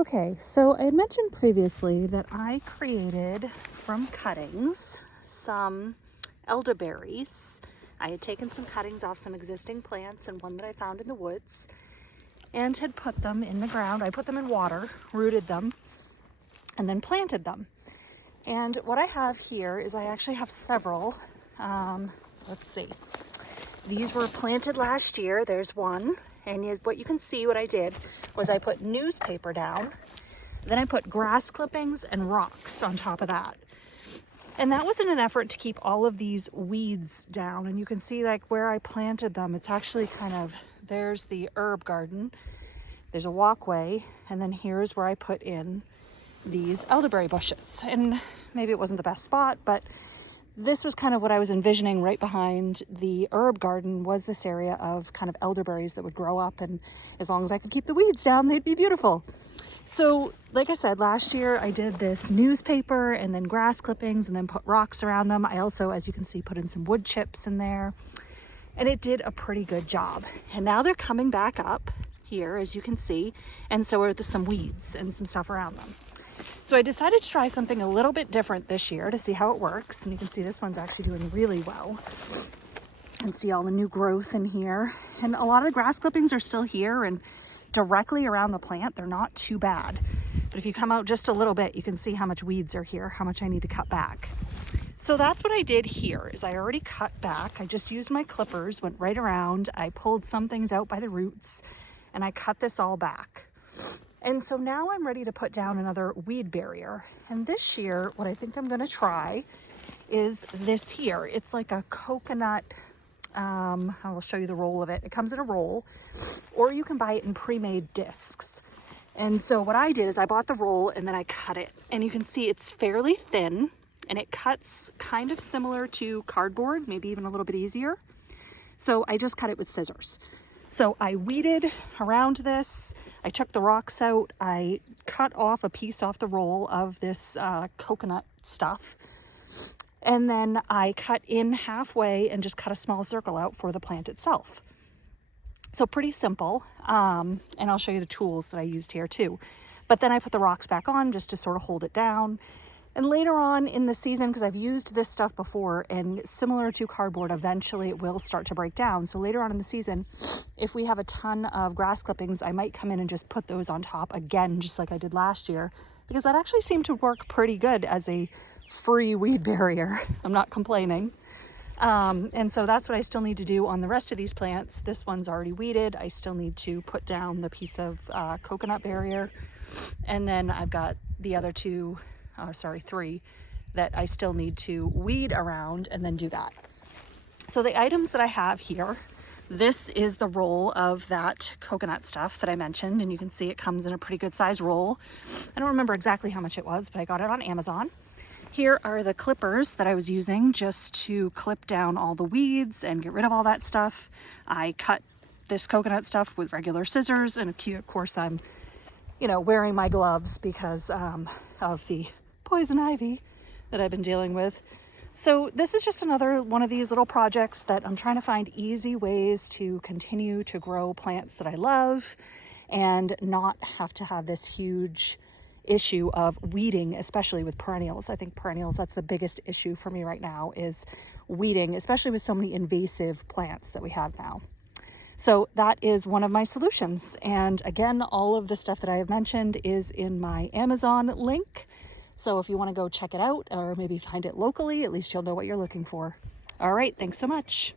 Okay, so I had mentioned previously that I created from cuttings some elderberries. I had taken some cuttings off some existing plants and one that I found in the woods and had put them in the ground. I put them in water, rooted them, and then planted them. And what I have here is I actually have several. So let's see. These were planted last year. There's one. And what you can see, what I did was I put newspaper down, then I put grass clippings and rocks on top of that. And that was in an effort to keep all of these weeds down. And you can see like where I planted them, it's actually kind of, there's the herb garden, there's a walkway, and then here's where I put in these elderberry bushes. And maybe it wasn't the best spot, but this was kind of what I was envisioning. Right behind the herb garden was this area of kind of elderberries that would grow up, and as long as I could keep the weeds down, they'd be beautiful. So like I said, last year I did this newspaper and then grass clippings and then put rocks around them. I also, as you can see, put in some wood chips in there, and it did a pretty good job. And now they're coming back up here, as you can see, and so are some weeds and some stuff around them. So I decided to try something a little bit different this year to see how it works. And you can see this one's actually doing really well. And see all the new growth in here. And a lot of the grass clippings are still here and directly around the plant. They're not too bad. But if you come out just a little bit, you can see how much weeds are here, how much I need to cut back. So that's what I did here, is I already cut back. I just used my clippers, went right around. I pulled some things out by the roots, and I cut this all back. And so now I'm ready to put down another weed barrier. And this year, what I think I'm gonna try is this here. It's like a coconut, I will show you the roll of it. It comes in a roll, or you can buy it in pre-made discs. And so what I did is I bought the roll and then I cut it. And you can see it's fairly thin and it cuts kind of similar to cardboard, maybe even a little bit easier. So I just cut it with scissors. So I weeded around this. I took the rocks out. I cut off a piece off the roll of this coconut stuff. And then I cut in halfway and just cut a small circle out for the plant itself. So pretty simple. And I'll show you the tools that I used here too. But then I put the rocks back on just to sort of hold it down. And later on in the season, because I've used this stuff before, and similar to cardboard, eventually it will start to break down. So later on in the season, if we have a ton of grass clippings, I might come in and just put those on top again, just like I did last year, because that actually seemed to work pretty good as a free weed barrier. I'm not complaining. And so that's what I still need to do on the rest of these plants. This one's already weeded. I still need to put down the piece of coconut barrier. And then I've got the other three that I still need to weed around and then do that. So the items that I have here, this is the roll of that coconut stuff that I mentioned, and you can see it comes in a pretty good size roll. I don't remember exactly how much it was, but I got it on Amazon. Here are the clippers that I was using just to clip down all the weeds and get rid of all that stuff. I cut this coconut stuff with regular scissors, and of course I'm, wearing my gloves because of the poison ivy that I've been dealing with. So this is just another one of these little projects that I'm trying to find easy ways to continue to grow plants that I love and not have to have this huge issue of weeding, especially with perennials. I think perennials, that's the biggest issue for me right now, is weeding, especially with so many invasive plants that we have now. So that is one of my solutions. And again, all of the stuff that I have mentioned is in my Amazon link. So if you want to go check it out or maybe find it locally, at least you'll know what you're looking for. All right, thanks so much.